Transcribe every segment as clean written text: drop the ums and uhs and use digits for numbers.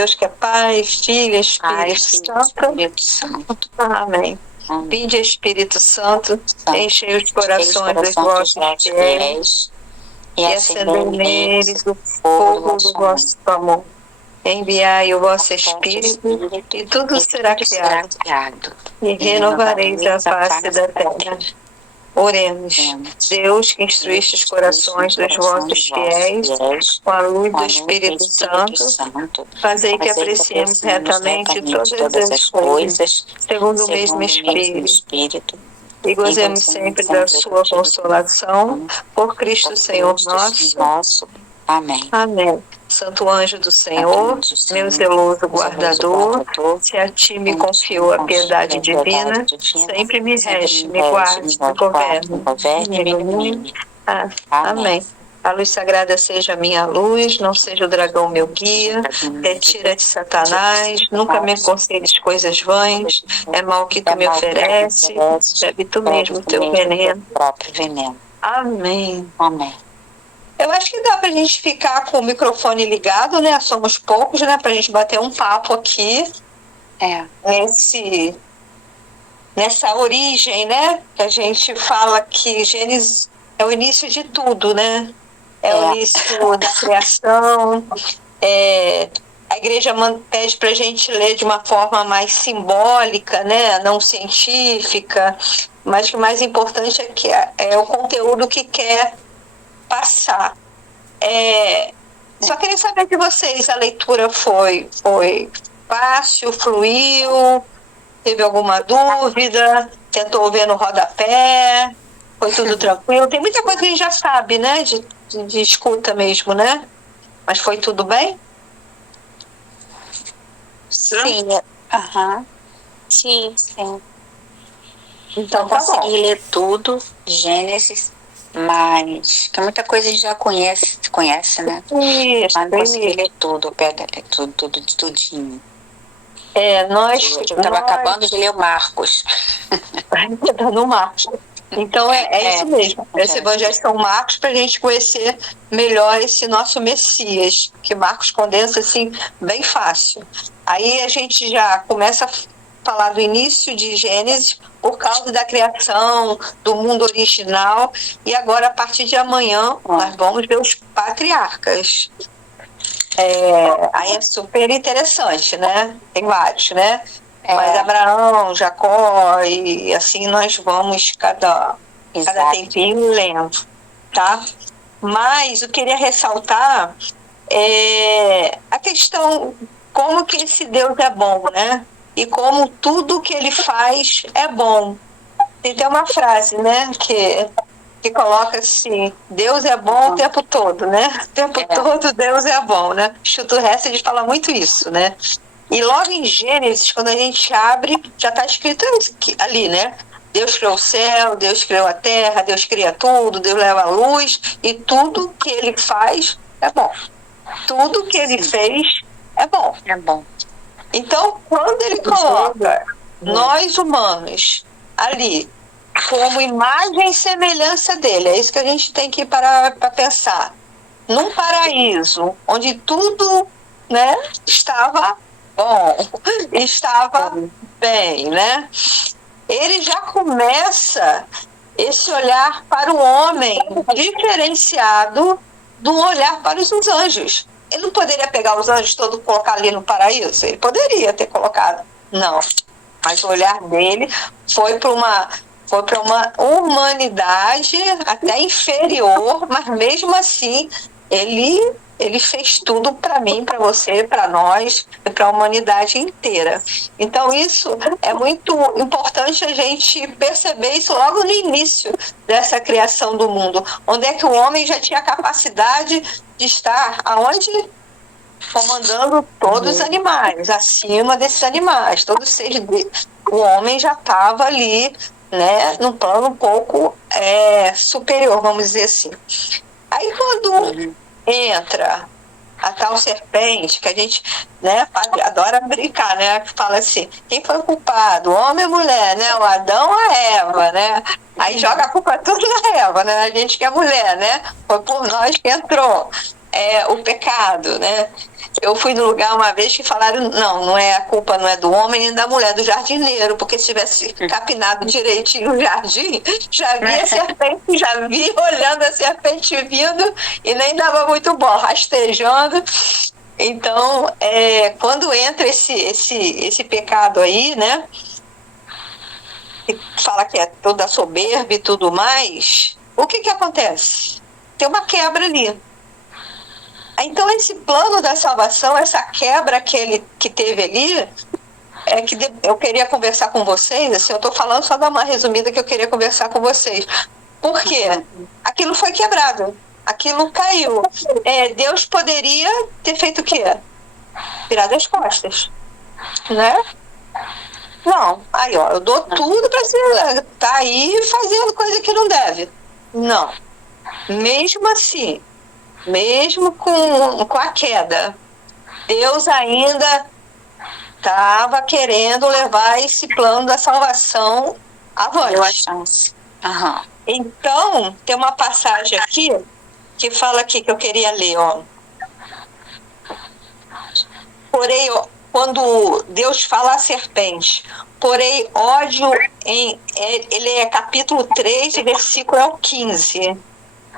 Deus que é Pai, Filho, Pai, Espírito Filho, Santo. Espírito Santo. Amém. Amém. Vinde, Espírito Santo, enchei os Enchei os corações dos corações vossos fiéis e e acendei acendei neles o fogo do vosso amor. Enviai o vosso Espírito e tudo será criado e renovareis a face da terra. Oremos. Deus, que instruíste os corações dos vossos fiéis com a luz do Espírito Santo, fazei que apreciemos retamente todas as coisas segundo o mesmo Espírito e gozemos sempre da sua consolação por Cristo Senhor nosso. Amém. Amém. Santo anjo do Senhor, meu zeloso guardador, se a ti me confiou a piedade divina, sempre me rege, me guarde, me governe. Amém. A luz sagrada seja a minha luz, não seja o dragão meu guia. Retira-te, Satanás, nunca me aconselhes coisas vãs, é mal que tu me ofereces, bebe tu mesmo o teu veneno. Amém. Amém. Eu acho que dá pra gente ficar com o microfone ligado, né? Somos poucos, né? Pra gente bater um papo aqui. Nessa origem, né? Que a gente fala que Gênesis é o início de tudo, né? É o início da criação. A igreja pede pra gente ler de uma forma mais simbólica, né? Não científica. Mas o mais importante é que é o conteúdo que quer passar. Só queria saber de vocês, a leitura foi fácil, fluiu, teve alguma dúvida, tentou ver no rodapé, foi tudo tranquilo? Tem muita coisa que a gente já sabe, né, de escuta mesmo, né? Mas foi tudo bem? Sim. Sim. Então tá consegui ler tudo, Gênesis, mas que muita coisa a gente já conhece, né? Isso, mas não consegui ler tudo, tudinho. Eu estava acabando de ler o Marcos. No Marcos. Então é isso mesmo. Esse Evangelho de São Marcos, para a gente conhecer melhor esse nosso Messias, que Marcos condensa assim bem fácil. Aí a gente já começa a falar do início de Gênesis por causa da criação, do mundo original, e agora a partir de amanhã nós vamos ver os patriarcas. Aí é super interessante, né? Tem vários, né? Mas Abraão, Jacó, e assim nós vamos cada tempinho lendo, tá? Mas eu queria ressaltar a questão, como que esse Deus é bom, né? E como tudo que ele faz é bom. Tem até uma frase, né? Que coloca assim, Deus é bom o tempo todo, né? O tempo todo Deus é bom, né? Chuto Hess, a gente fala muito isso, né? E logo em Gênesis, quando a gente abre, já está escrito ali, né? Deus criou o céu, Deus criou a terra, Deus cria tudo, Deus leva a luz, e tudo que ele faz é bom. Tudo que ele fez é bom. É bom. Então, quando ele coloca nós humanos ali como imagem e semelhança dele, é isso que a gente tem que parar para pensar. Num paraíso onde tudo, né, estava bom, estava bem, né? Ele já começa esse olhar para o homem diferenciado do olhar para os anjos. Ele não poderia pegar os anjos todos e colocar ali no paraíso? Ele poderia ter colocado. Não. Mas o olhar dele foi para uma humanidade até inferior, mas mesmo assim ele fez tudo para mim, para você, para nós e para a humanidade inteira. Então isso é muito importante a gente perceber isso logo no início dessa criação do mundo, onde é que o homem já tinha capacidade de estar aonde? Comandando todos os animais, acima desses animais, todos os seres o homem já estava ali, né, num plano um pouco superior, vamos dizer assim. Aí quando entra a tal serpente, que a gente, né, adora brincar, né, fala assim, quem foi o culpado? O homem ou a mulher, né, o Adão ou a Eva, né? Aí joga a culpa tudo na Eva, né, a gente que é mulher, né, foi por nós que entrou o pecado, né? Eu fui no lugar uma vez que falaram, não é a culpa, não é do homem nem da mulher, do jardineiro, porque se tivesse capinado direitinho o jardim, já via a serpente, já via olhando a serpente vindo e nem dava muito bom, rastejando. Então, quando entra esse pecado aí, né, que fala que é toda soberba e tudo mais, o que acontece? Tem uma quebra ali. Então, esse plano da salvação, essa quebra que teve ali, que eu queria conversar com vocês, assim, eu estou falando só dar uma resumida que eu queria conversar com vocês. Por quê? Aquilo foi quebrado, aquilo caiu. Deus poderia ter feito o quê? Virado as costas, né? Não, aí ó, eu dou tudo para você tá aí fazendo coisa que não deve. Não. Mesmo assim, mesmo com a queda, Deus ainda estava querendo levar esse plano da salvação avante. Deu a chance. Uhum. Então, tem uma passagem aqui que fala aqui que eu queria ler, ó. Porém, quando Deus fala à serpente, porém ódio ele é capítulo 3, versículo 15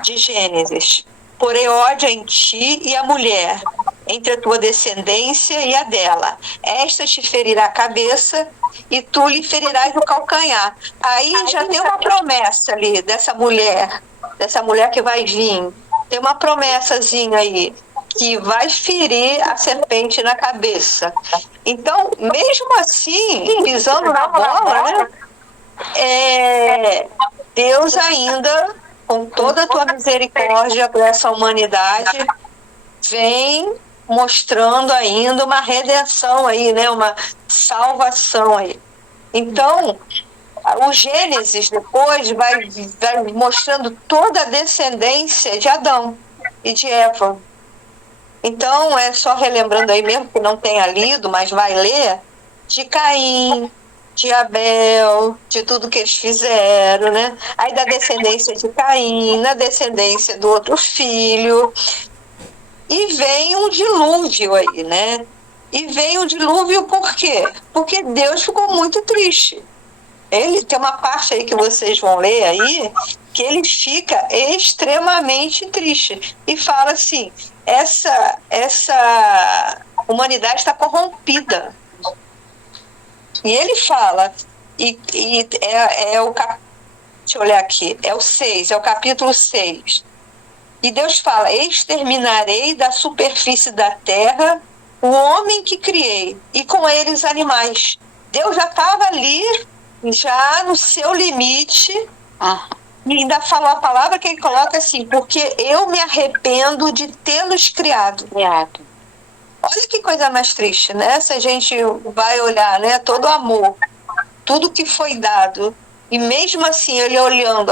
de Gênesis. Porém ódio em ti e a mulher, entre a tua descendência e a dela. Esta te ferirá a cabeça e tu lhe ferirás o calcanhar. Aí já tem uma promessa ali dessa mulher que vai vir. Tem uma promessazinha aí, que vai ferir a serpente na cabeça. Então, mesmo assim, pisando na bola, né, Deus ainda, com toda a tua misericórdia para essa humanidade, vem mostrando ainda uma redenção aí, né, uma salvação aí. Então, o Gênesis depois vai mostrando toda a descendência de Adão e de Eva. Então, só relembrando aí, mesmo que não tenha lido, mas vai ler, de Caim, de Abel, de tudo que eles fizeram, né? Aí da descendência de Caim, na descendência do outro filho. E vem um dilúvio aí, né? E vem o dilúvio por quê? Porque Deus ficou muito triste. Ele tem uma parte aí que vocês vão ler aí, que ele fica extremamente triste. E fala assim, essa humanidade está corrompida. E ele fala, deixa eu olhar aqui, é o 6, é o capítulo 6. E Deus fala, exterminarei da superfície da terra o homem que criei, e com ele os animais. Deus já estava ali, já no seu limite, e ainda falou a palavra que ele coloca assim, porque eu me arrependo de tê-los criado. Olha que coisa mais triste, né? Se a gente vai olhar, né? Todo amor, tudo que foi dado, e mesmo assim ele olhando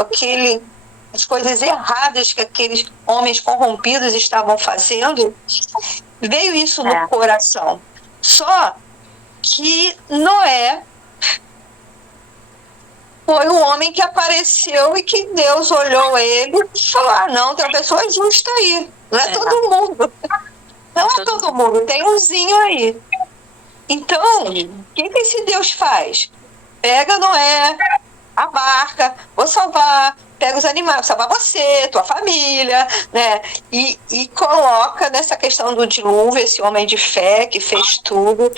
as coisas erradas que aqueles homens corrompidos estavam fazendo, veio isso no coração. Só que Noé foi o homem que apareceu e que Deus olhou ele e falou, não, tem uma pessoa justa aí, não é todo mundo. Não é todo mundo, tem umzinho aí. Então, o que esse Deus faz? Pega Noé, a barca, vou salvar, pega os animais, vou salvar você, tua família, né? E coloca nessa questão do dilúvio, esse homem de fé que fez tudo,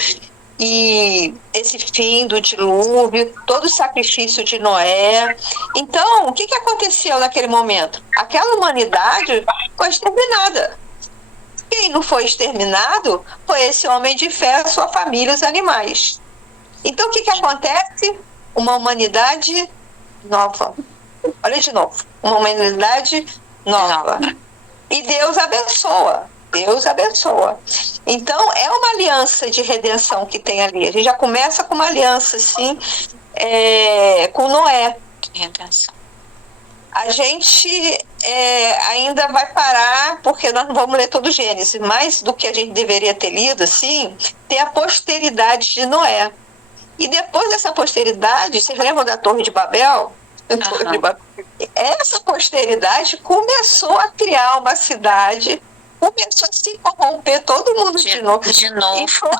e esse fim do dilúvio, todo o sacrifício de Noé. Então, o que aconteceu naquele momento? Aquela humanidade foi exterminada. Quem não foi exterminado foi esse homem de fé, sua família, os animais. Então, o que acontece? Uma humanidade nova. Olha de novo. Uma humanidade nova. E Deus abençoa. Deus abençoa. Então, é uma aliança de redenção que tem ali. A gente já começa com uma aliança, assim, com Noé. Redenção. A gente ainda vai parar, porque nós não vamos ler todo o Gênesis, mais do que a gente deveria ter lido, assim, tem a posteridade de Noé. E depois dessa posteridade, vocês lembram da Torre de Babel? Essa posteridade começou a criar uma cidade começou a se corromper todo mundo de novo. De novo.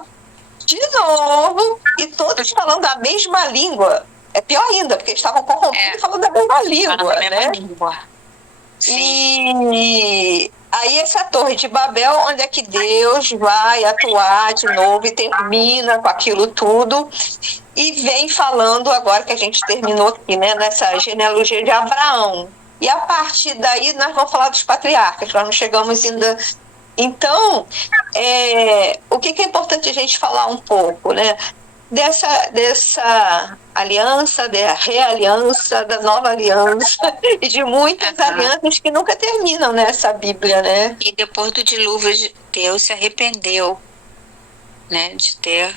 E todos falando a mesma língua. É pior ainda, porque eles estavam corrompidos falando a mesma língua, né? E aí essa torre de Babel, onde é que Deus vai atuar de novo e termina com aquilo tudo, e vem falando agora que a gente terminou aqui, né, nessa genealogia de Abraão. E a partir daí nós vamos falar dos patriarcas, nós não chegamos ainda. Então, o que é importante a gente falar um pouco, né? Dessa aliança, da realiança, da nova aliança e de muitas alianças que nunca terminam nessa Bíblia, né? E depois do dilúvio, Deus se arrependeu, né, de ter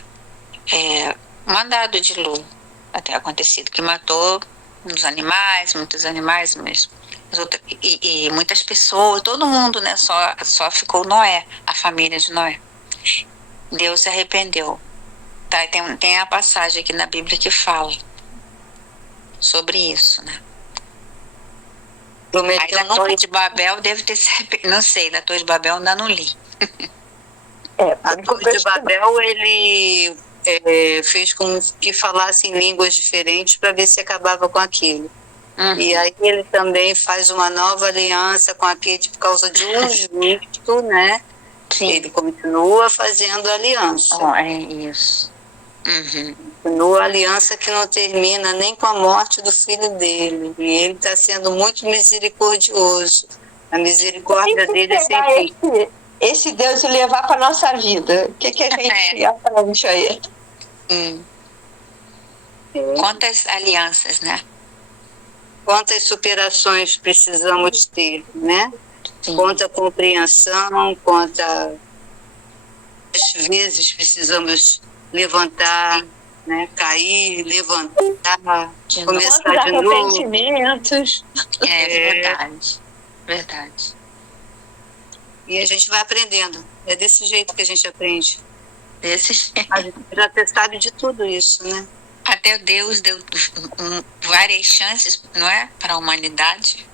mandado o dilúvio até acontecido, que matou muitos animais mesmo. E muitas pessoas, todo mundo, né? Só ficou Noé, a família de Noé. Deus se arrependeu. Tá, tem a passagem aqui na Bíblia que fala sobre isso, né? Aí da Torre de Babel deve ter se arrependido. Não sei, da Torre de Babel ainda não li. A Torre de Babel, ele fez com que falassem línguas diferentes para ver se acabava com aquilo. E aí ele também faz uma nova aliança com aquele por causa de um justo, né? Sim. Ele continua fazendo aliança. É isso. Continua a aliança que não termina nem com a morte do filho dele. E ele está sendo muito misericordioso. A misericórdia dele é sem fim. Esse Deus levar para nossa vida. O que a gente aprende aí? Quantas alianças, né? Quantas superações precisamos ter, né? Sim. Quanta compreensão, quantas vezes precisamos levantar, né? Cair, levantar, começar de novo. Arrependimentos. Verdade. E a gente vai aprendendo. É desse jeito que a gente aprende. Desse jeito. A gente já sabe de tudo isso, né? Até Deus deu várias chances, não é? Para a humanidade.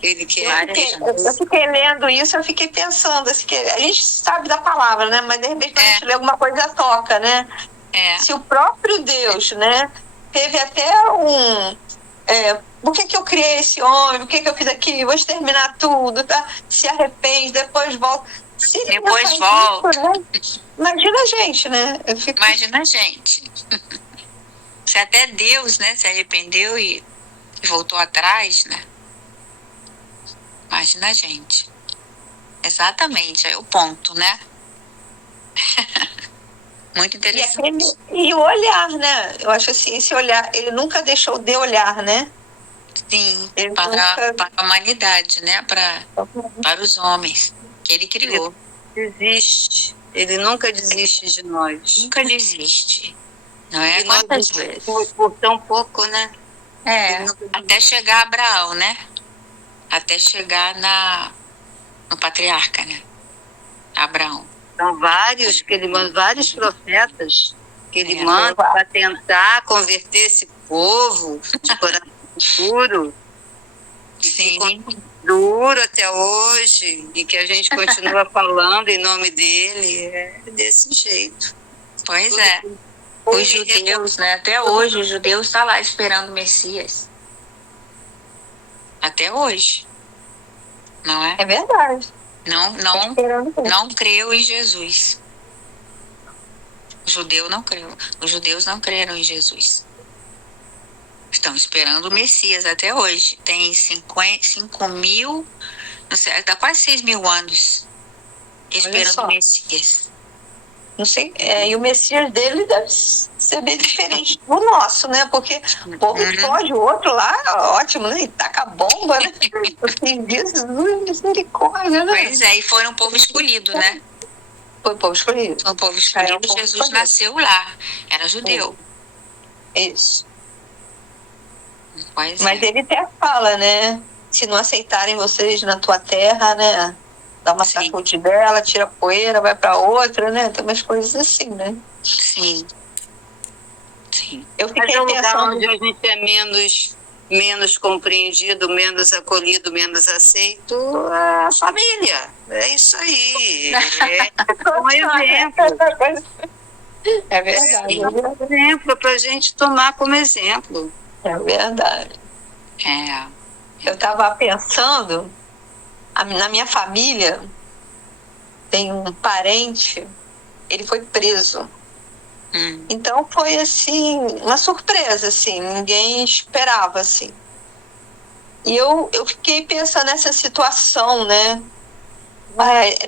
Ele quer. Eu fiquei lendo isso, eu fiquei pensando, assim, que a gente sabe da palavra, né? Mas de repente quando a gente lê alguma coisa toca, né? Se o próprio Deus, né, teve até por que eu criei esse homem? Por que eu fiz aquilo? Vou exterminar tudo, tá? Se arrepende, depois volta. Depois volta. Isso, né? Imagina a gente, né? Imagina a gente. Se até Deus, né, se arrependeu e voltou atrás, né? Imagina a gente. Exatamente, é o ponto, né? Muito interessante. E o olhar, né? Eu acho assim, esse olhar, ele nunca deixou de olhar, né? Sim, para a humanidade, né? Para os homens que ele criou. Desiste. Ele nunca desiste de nós. Nunca desiste. Não é? E quantas vezes? Por tão pouco, né? Até chegar a Abraão, né? Até chegar no patriarca, né? Abraão. São vários que ele manda, vários profetas que ele manda para tentar converter esse povo de coração puro. Sim. Duro até hoje, e que a gente continua falando em nome dele. É desse jeito. Pois é. Os judeus, né? Até hoje, os judeus estão lá esperando o Messias. Até hoje. Não é? É verdade. Não creu em Jesus. O judeu não creu. Os judeus não creram em Jesus. Estão esperando o Messias até hoje. Tem 5 mil, não sei, está quase 6 mil anos esperando o Messias. Não sei, e o Messias dele deve ser bem diferente do nosso, né? Porque o povo pode, o outro lá, ótimo, né? E taca a bomba, né? Assim, Jesus, misericórdia, né? Pois é, e foi um povo escolhido, né? Foi o povo escolhido. Foi o povo escolhido, Jesus nasceu lá, era judeu. Isso. Pois Mas ele até fala, né? Se não aceitarem vocês na tua terra, né? Dá uma sacude dela, tira a poeira, vai pra outra, né? Tem umas coisas assim, né? Sim. Eu fiquei pensando pensando onde a gente é menos menos compreendido, menos acolhido, menos aceito, a família. É isso aí. É um exemplo. É verdade. É um exemplo para a gente tomar como exemplo. É verdade. Eu estava pensando, na minha família tem um parente, ele foi preso. Então foi assim, uma surpresa, assim, ninguém esperava, assim. E eu fiquei pensando nessa situação, né?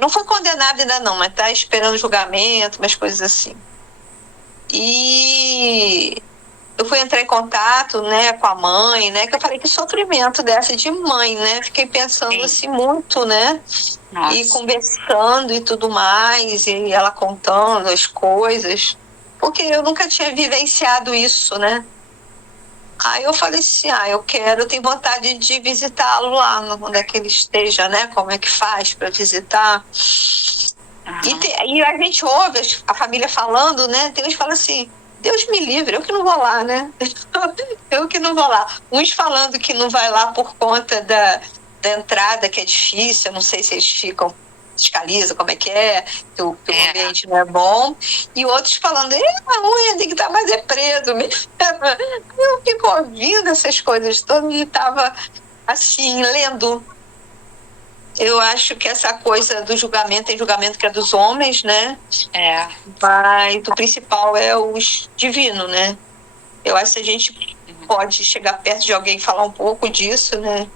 Não foi condenado ainda não, mas tá esperando julgamento, umas coisas assim. E eu fui entrar em contato, né, com a mãe, né, que eu falei que sofrimento dessa de mãe, né? Fiquei pensando assim muito, né? Nossa. E conversando e tudo mais, e ela contando as coisas, porque eu nunca tinha vivenciado isso, né? Aí eu falei assim, eu tenho vontade de visitá-lo lá, onde é que ele esteja, né? Como é que faz para visitar? E a gente ouve a família falando, né? Deus fala assim, Deus me livre, eu que não vou lá, né? Eu que não vou lá. Uns falando que não vai lá por conta da entrada, que é difícil, eu não sei se eles fiscalizam como é, que o ambiente não é bom. E outros falando, a unha tem que estar mais preso. Eu fico ouvindo essas coisas todas e estava, assim, lendo. Eu acho que essa coisa do julgamento, tem julgamento que é dos homens, né? Mas o principal é o divino, né? Eu acho que se a gente pode chegar perto de alguém e falar um pouco disso, né?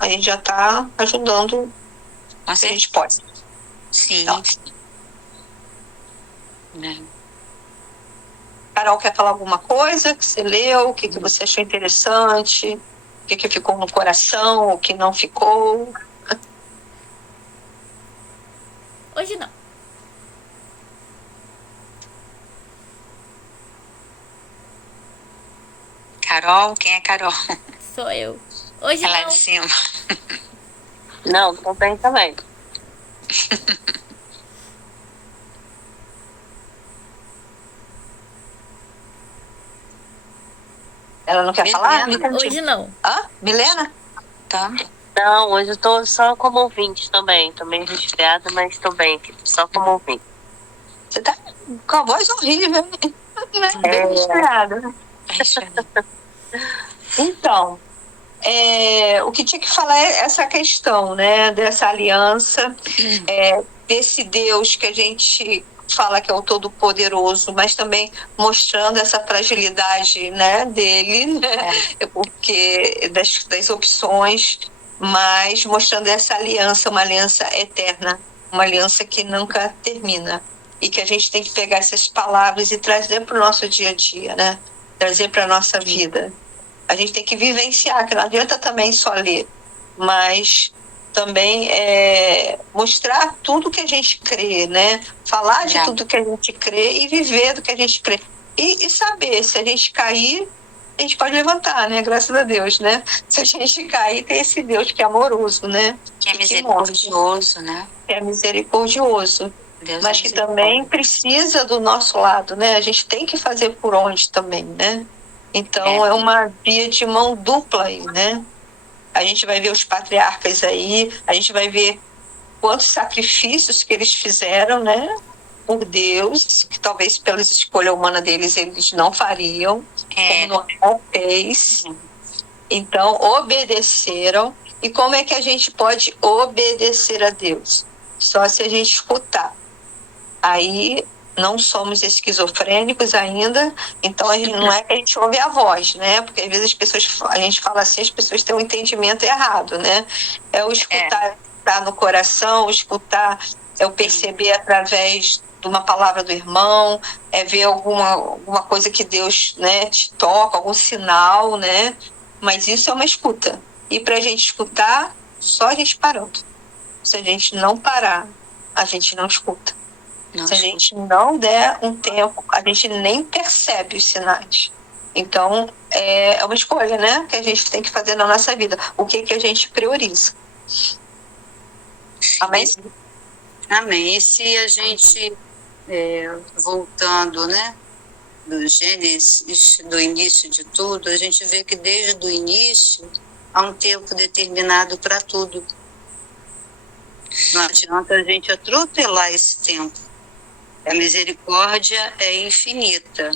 A gente já está ajudando. A gente pode. Sim. Então. Carol, quer falar alguma coisa que você leu, o que você achou interessante, o que ficou no coração, o que não ficou? Hoje não. Carol, quem é Carol? Sou eu. Hoje ela não. De cima. Não, tô bem também. Ela não quer falar? Hoje não. Milena? Tá. Não, hoje eu tô só como ouvinte também. Tô meio resfriada, mas tô bem aqui, só como ouvinte. Você tá com a voz horrível, bem resfriada. Então, o que tinha que falar é essa questão, né, dessa aliança, desse Deus que a gente fala que é o Todo-Poderoso, mas também mostrando essa fragilidade, né, dele, né, porque das opções, mas mostrando essa aliança, uma aliança eterna, uma aliança que nunca termina, e que a gente tem que pegar essas palavras e trazer para o nosso dia a dia, né, trazer para a nossa vida. A gente tem que vivenciar, que não adianta também só ler, mas também mostrar tudo que a gente crê, né? Falar de tudo que a gente crê e viver do que a gente crê. E saber, se a gente cair, a gente pode levantar, né? Graças a Deus, né? Se a gente cair, tem esse Deus que é amoroso, né? Que é misericordioso, né? Que é misericordioso. Deus mas que também precisa do nosso lado, né? A gente tem que fazer por onde também, né? Então é uma via de mão dupla aí, né? A gente vai ver os patriarcas aí, a gente vai ver quantos sacrifícios que eles fizeram, né? Por Deus, que talvez pela escolha humana deles eles não fariam, como Noé fez. Então, obedeceram. E como é que a gente pode obedecer a Deus? Só se a gente escutar. Aí não somos esquizofrênicos ainda, então não é que a gente ouve a voz, né? Porque às vezes a gente fala assim, as pessoas têm um entendimento errado, né? É o escutar, tá no coração, o escutar é o perceber através de uma palavra do irmão, é ver alguma coisa que Deus, né, te toca, algum sinal, né? Mas isso é uma escuta. E para a gente escutar, só a gente parando. Se a gente não parar, a gente não escuta. Se a gente não der um tempo, a gente nem percebe os sinais. Então, é uma escolha, né? Que a gente tem que fazer na nossa vida. O que a gente prioriza. Amém? Amém. E se a gente, voltando, né? do Gênesis, do início de tudo, a gente vê que desde o início há um tempo determinado para tudo. Não adianta a gente atropelar esse tempo. A misericórdia é infinita,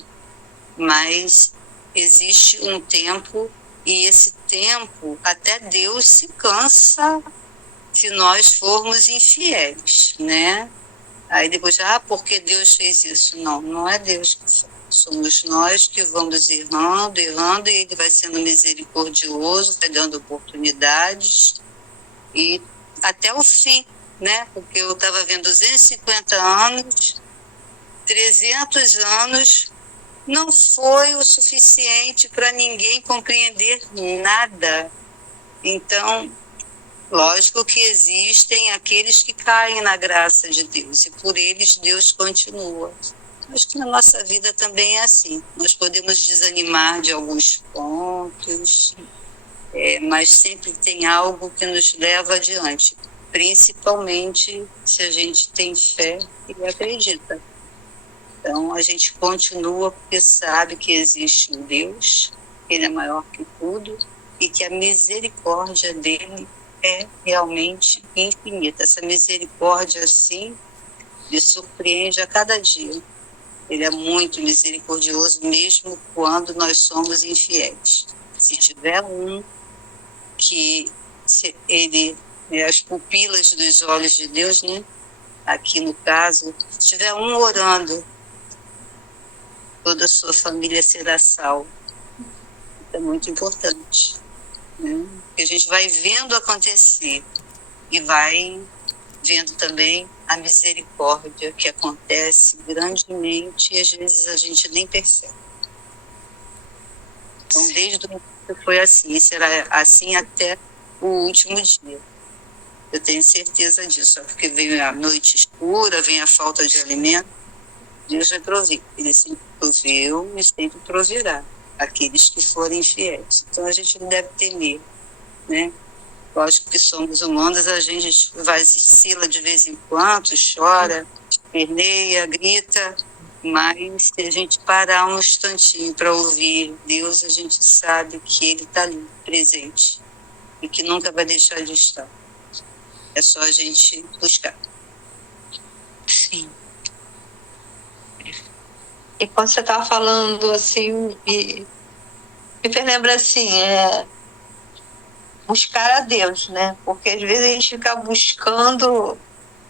mas existe um tempo, e esse tempo até Deus se cansa se nós formos infiéis, né? Aí depois, porque Deus fez isso? Não, não é Deus que faz. Somos nós que vamos errando, e Ele vai sendo misericordioso, vai dando oportunidades, e até o fim, né? Porque eu estava vendo 250 anos, 300 anos, não foi o suficiente para ninguém compreender nada. Então, lógico que existem aqueles que caem na graça de Deus, e por eles Deus continua. Acho que na nossa vida também é assim. Nós podemos desanimar de alguns pontos, mas sempre tem algo que nos leva adiante, principalmente se a gente tem fé e acredita. Então, a gente continua porque sabe que existe um Deus, Ele é maior que tudo, e que a misericórdia dele é realmente infinita. Essa misericórdia, assim, me surpreende a cada dia. Ele é muito misericordioso, mesmo quando nós somos infiéis. Se tiver um que as pupilas dos olhos de Deus, né? Aqui no caso, se tiver um orando, toda a sua família será salva. É muito importante, né? Porque a gente vai vendo acontecer e vai vendo também a misericórdia que acontece grandemente e às vezes a gente nem percebe. Então, desde o início foi assim, e será assim até o último dia. Eu tenho certeza disso, porque vem a noite escura, vem a falta de alimento, Deus vai prover. Ele sempre proveu e sempre proverá aqueles que forem fiéis. Então a gente não deve temer, né? Lógico que somos humanos, a gente vacila de vez em quando, chora, perneia, grita, mas se a gente parar um instantinho para ouvir Deus, a gente sabe que Ele está ali, presente, e que nunca vai deixar de estar. É só a gente buscar. Sim. E quando você estava falando assim, me lembra assim, buscar a Deus, né? Porque às vezes a gente fica buscando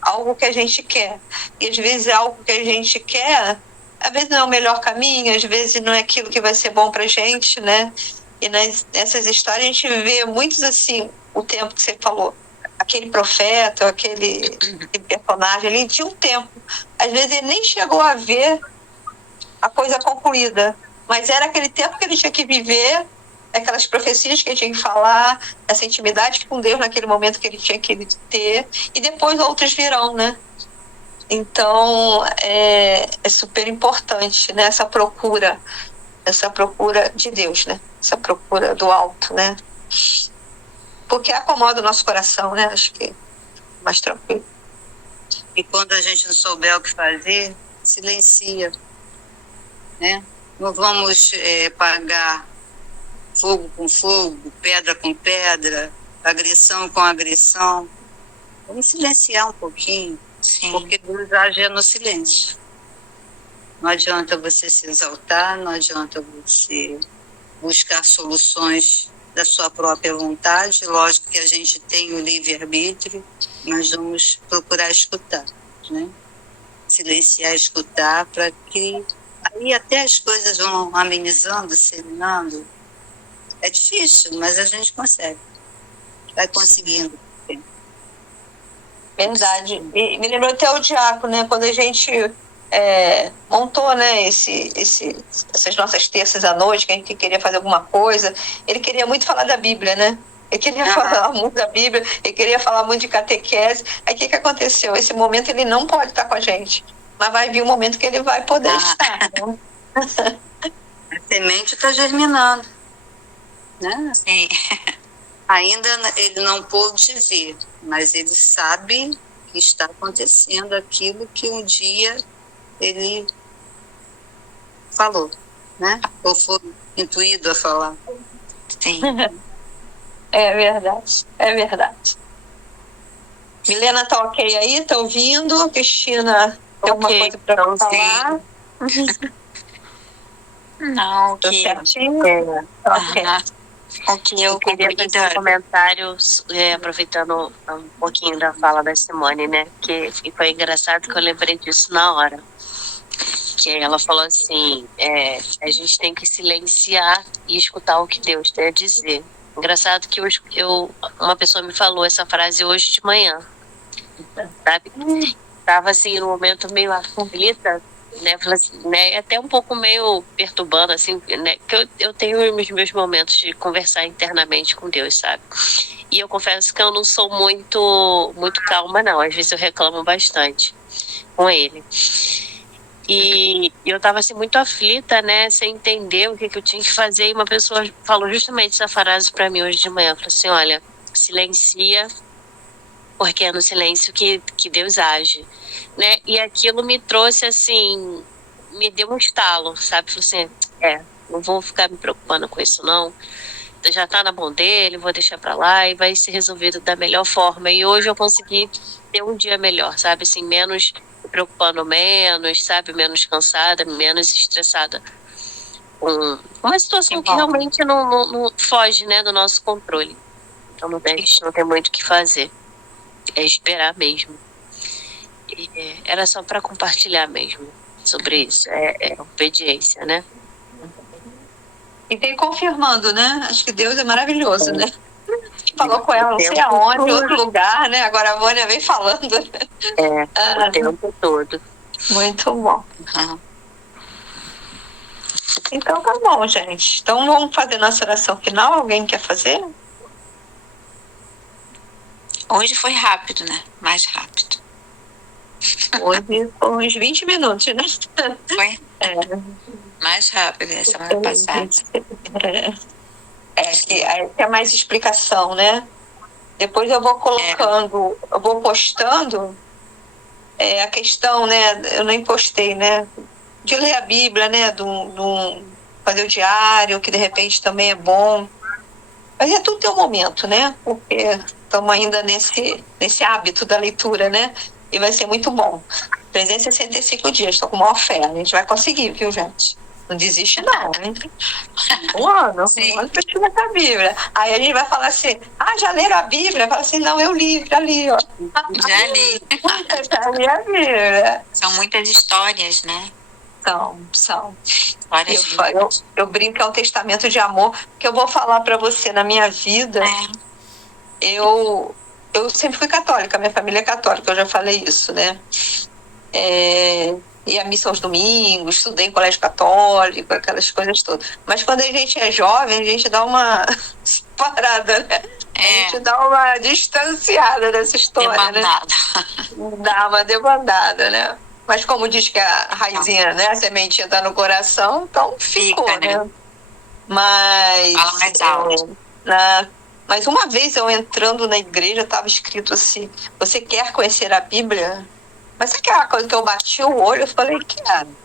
algo que a gente quer. E às vezes algo que a gente quer, às vezes não é o melhor caminho, às vezes não é aquilo que vai ser bom pra gente, né? E nessas histórias a gente vê muitos assim, o tempo que você falou. Aquele profeta, aquele personagem ali, tinha um tempo. Às vezes ele nem chegou a ver a coisa concluída, mas era aquele tempo que ele tinha que viver, aquelas profecias que ele tinha que falar, essa intimidade com Deus naquele momento que ele tinha que ter, e depois outros virão, né? Então, é super importante, né? Essa procura de Deus, né? Essa procura do alto, né? Porque acomoda o nosso coração, né? Acho que é mais tranquilo. E quando a gente não souber o que fazer, silencia, né? Não vamos pagar fogo com fogo, pedra com pedra, agressão com agressão. Vamos silenciar um pouquinho. Sim. Porque Deus age no silêncio. Não adianta você se exaltar, não adianta você buscar soluções da sua própria vontade. Lógico que a gente tem o livre-arbítrio, mas vamos procurar escutar, né? Silenciar, escutar, para que aí até as coisas vão amenizando, serenando. É difícil, mas a gente consegue. Vai conseguindo. Verdade. E me lembrou até o Diácono, né? Quando a gente montou, né, essas nossas terças à noite, que a gente queria fazer alguma coisa, ele queria muito falar da Bíblia, né? Ele queria falar muito da Bíblia, ele queria falar muito de catequese. Aí o que aconteceu? Esse momento ele não pode estar com a gente, mas vai vir um momento que ele vai poder estar. Né? A semente está germinando, né? Sim. Ainda ele não pôde ver, mas ele sabe que está acontecendo aquilo que um dia ele falou, né? Ou foi intuído a falar. Sim. É verdade, é verdade. Milena tá ok aí? Tá ouvindo? Cristina, tem alguma Ok, coisa para então, falar? Não, Tô que, certinho? Ok. o que eu Eu queria fazer um comentário, aproveitando um pouquinho da fala da Simone, né? E foi engraçado que eu lembrei disso na hora. Que ela falou assim, a gente tem que silenciar e escutar o que Deus tem a dizer. Engraçado que uma pessoa me falou essa frase hoje de manhã, sabe? Tava assim, num momento meio aflita, né? Falei assim, né? Até um pouco meio perturbando, assim, né? Que eu tenho os meus momentos de conversar internamente com Deus, sabe? E eu confesso que eu não sou muito calma, não. Às vezes eu reclamo bastante com ele. E eu tava assim muito aflita, né, sem entender o que eu tinha que fazer. E uma pessoa falou justamente essa frase para mim hoje de manhã. Falou assim: olha, silencia, porque é no silêncio que Deus age, né? E aquilo me trouxe assim, me deu um estalo, sabe? Falei assim: não vou ficar me preocupando com isso, não. Já tá na mão dele, vou deixar para lá e vai ser resolvido da melhor forma. E hoje eu consegui ter um dia melhor, sabe? Assim, menos me preocupando menos, sabe? Menos cansada, menos estressada com uma situação que realmente não foge, né, do nosso controle. Então a gente não tem muito o que fazer. É esperar mesmo. E era só para compartilhar mesmo sobre isso. É obediência, né? E vem confirmando, né? Acho que Deus é maravilhoso, né? Falou com ela, não sei aonde, outro lugar, né? Agora a Vânia vem falando. O tempo todo. Muito bom. Então tá bom, gente. Então vamos fazer nossa oração final. Alguém quer fazer? Hoje foi rápido, né? Mais rápido. Hoje foi uns 20 minutos, né? Foi? Mais rápido, a semana passada. Que é mais explicação, né? Depois eu vou colocando, eu vou postando a questão, né? Eu nem postei, né? De ler a Bíblia, né? Fazer o diário, que de repente também é bom. Mas é tudo tem um momento, né? Porque estamos ainda nesse hábito da leitura, né? E vai ser muito bom. 365 dias, estou com maior fé. A gente vai conseguir, viu, gente? Não desiste, não, hein? Um ano para estudar a Bíblia. Aí a gente vai falar assim: já leram a Bíblia? Fala assim: não, eu li, já li, ó. Já li. Já li a Bíblia. São muitas histórias, né? São. Várias eu brinco que é um testamento de amor, que eu vou falar para você, na minha vida, eu sempre fui católica, minha família é católica, eu já falei isso, né? E a missa aos domingos, estudei em colégio católico, aquelas coisas todas. Mas quando a gente é jovem, a gente dá uma parada, né? A gente dá uma distanciada dessa história, debandada. Né? Dá uma debandada, né? Mas como diz que a raizinha, né? A sementinha tá no coração, então ficou, né? Mas... Fala mais alto. Mas uma vez eu entrando na igreja, estava escrito assim: você quer conhecer a Bíblia? Mas sabe aquela coisa que eu bati o olho? Eu falei: quero.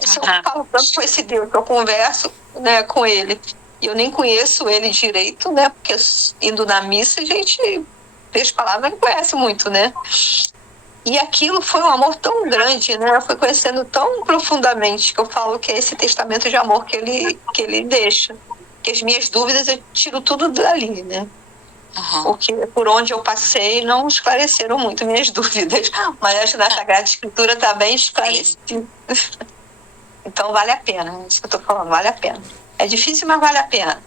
Se eu falo tanto com esse Deus, que eu converso, né, com ele, e eu nem conheço ele direito, né? Porque indo na missa, a gente, as palavras, não conhece muito, né? E aquilo foi um amor tão grande, né? Eu fui conhecendo tão profundamente, que eu falo que é esse testamento de amor que ele deixa. Que as minhas dúvidas eu tiro tudo dali, né? Porque por onde eu passei não esclareceram muito minhas dúvidas. Mas acho que na Sagrada Escritura está bem esclarecido. Então vale a pena, é isso que eu estou falando, vale a pena. É difícil, mas vale a pena.